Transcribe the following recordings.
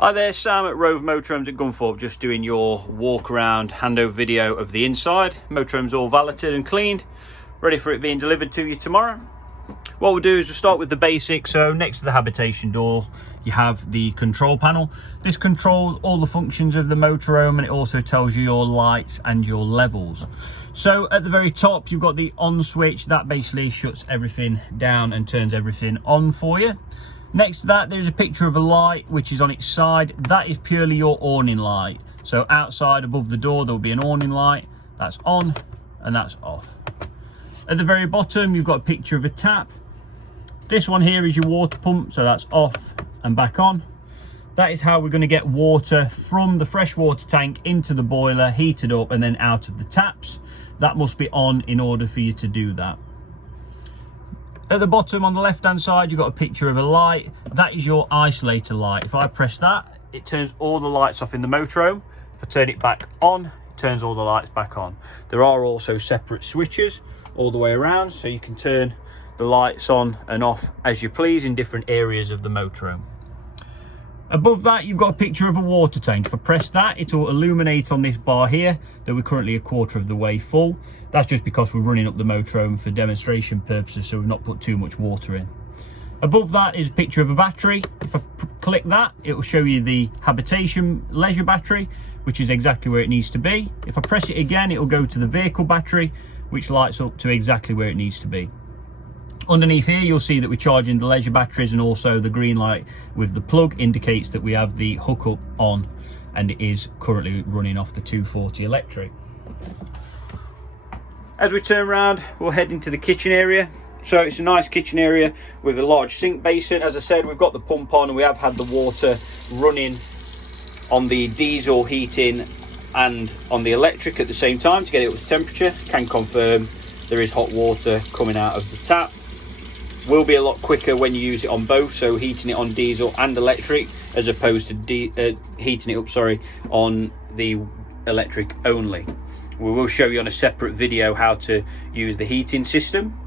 Hi there, Sam at Rove Motorhomes at Gunthorpe, just doing your walk around handover video of the inside. Motorhome's all valeted and cleaned, ready for it being delivered to you tomorrow. What we'll do is we'll start with the basics. So next to the habitation door, you have the control panel. This controls all the functions of the motorhome, and it also tells you your lights and your levels. So at the very top, you've got the on switch. That basically shuts everything down and turns everything on for you. Next to that, there's a picture of a light which is on its side. That is purely your awning light. So outside above the door, there'll be an awning light. That's on and that's off. At the very bottom, you've got a picture of a tap. This one here is your water pump, so that's off and back on. That is how we're going to get water from the freshwater tank into the boiler, heated up and then out of the taps. That must be on in order for you to do that. At the bottom on the left hand side, you've got a picture of a light. That is your isolator light. If I press that, it turns all the lights off in the motorhome. If I turn it back on, it turns all the lights back on. There are also separate switches all the way around, so you can turn the lights on and off as you please in different areas of the motorhome. Above that, you've got a picture of a water tank. If I press that, it will illuminate on this bar here that we're currently a quarter of the way full. That's just because we're running up the motorhome for demonstration purposes, so we've not put too much water in. Above that is a picture of a battery. If I click that, it will show you the habitation leisure battery, which is exactly where it needs to be. If I press it again, it will go to the vehicle battery, which lights up to exactly where it needs to be. Underneath here, you'll see that we're charging the leisure batteries, and also the green light with the plug indicates that we have the hookup on, and it is currently running off the 240 electric. As we turn around, we'll head into the kitchen area. So it's a nice kitchen area with a large sink basin. As I said, we've got the pump on and we have had the water running on the diesel heating and on the electric at the same time to get it up to temperature. Can confirm there is hot water coming out of the tap. Will be a lot quicker when you use it on both, so heating it on diesel and electric as opposed to heating it up on the electric only. We will show you on a separate video how to use the heating system.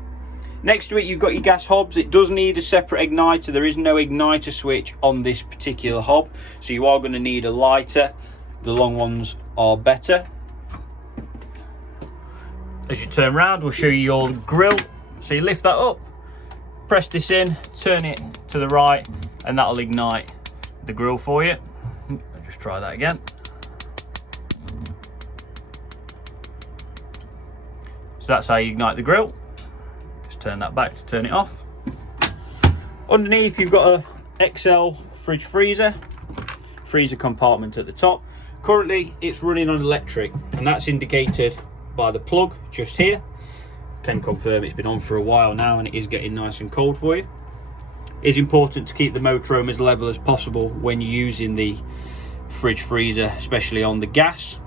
Next to it, you've got your gas hobs. It does need a separate igniter. There is no igniter switch on this particular hob, so you are going to need a lighter. The long ones are better. As you turn around, we'll show you your grill. So you lift that up, press this in, turn it to the right, and that'll ignite the grill for you. I'll just try that again. So that's how you ignite the grill. Just turn that back to turn it off. Underneath, you've got a XL fridge freezer compartment at the top. Currently, it's running on electric, and that's indicated by the plug just here. Can confirm it's been on for a while now, and it is getting nice and cold for you. It is important to keep the motorhome as level as possible when you're using the fridge freezer, especially on the gas.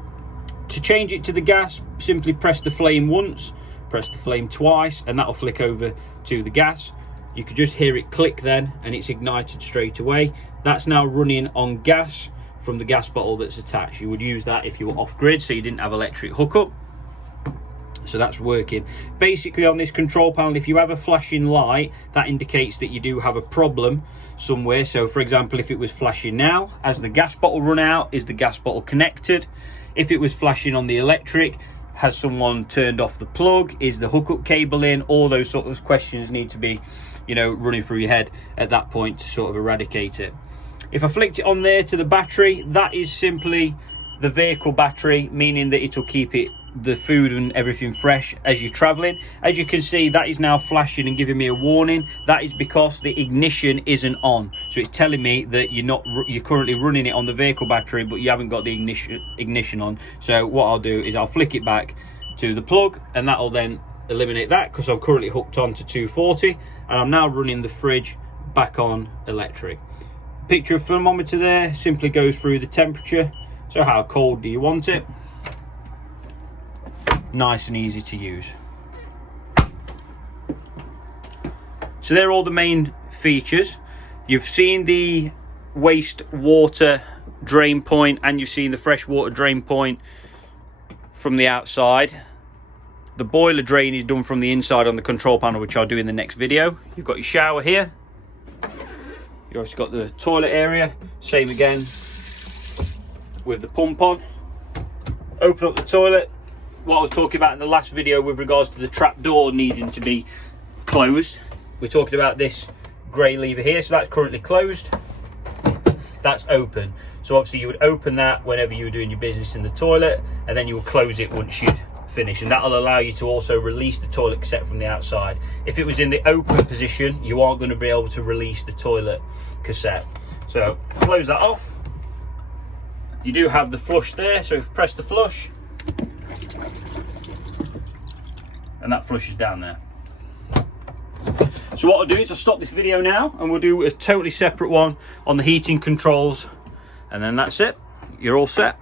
To change it to the gas, simply press the flame once, press the flame twice, and that'll flick over to the gas. You could just hear it click then, and it's ignited straight away. That's now running on gas from the gas bottle that's attached. You would use that if you were off grid, so you didn't have electric hookup. So that's working. Basically, on this control panel, if you have a flashing light, that indicates that you do have a problem somewhere. So for example, if it was flashing now, as the gas bottle run out, is the gas bottle connected? If it was flashing on the electric, has someone turned off the plug? Is the hookup cable in? All those sort of questions need to be, running through your head at that point to sort of eradicate it. If I flicked it on there to the battery, that is simply the vehicle battery, meaning that it will keep the food and everything fresh as you're traveling. As you can see, that is now flashing and giving me a warning. That is because the ignition isn't on, so it's telling me that you're currently running it on the vehicle battery, but you haven't got the ignition on. So what I'll do is I'll flick it back to the plug, and that'll then eliminate that, because I'm currently hooked on to 240, and I'm now running the fridge back on electric. Picture of thermometer there simply goes through the temperature. So how cold do you want it? Nice and easy to use. So they're all the main features. You've seen the waste water drain point, and you've seen the fresh water drain point from the outside. The boiler drain is done from the inside on the control panel, which I'll do in the next video. You've got your shower here. You also got the toilet area, same again with the pump on. Open up the toilet. What I was talking about in the last video with regards to the trap door needing to be closed, we're talking about this grey lever here. So that's currently closed, that's open. So obviously you would open that whenever you were doing your business in the toilet, and then you will close it once you'd finish, and that'll allow you to also release the toilet cassette from the outside. If it was in the open position, you aren't going to be able to release the toilet cassette. So close that off. You do have the flush there, so if you press the flush, and that flushes down there. So what I'll do is I'll stop this video now, and we'll do a totally separate one on the heating controls, and then that's it. You're all set.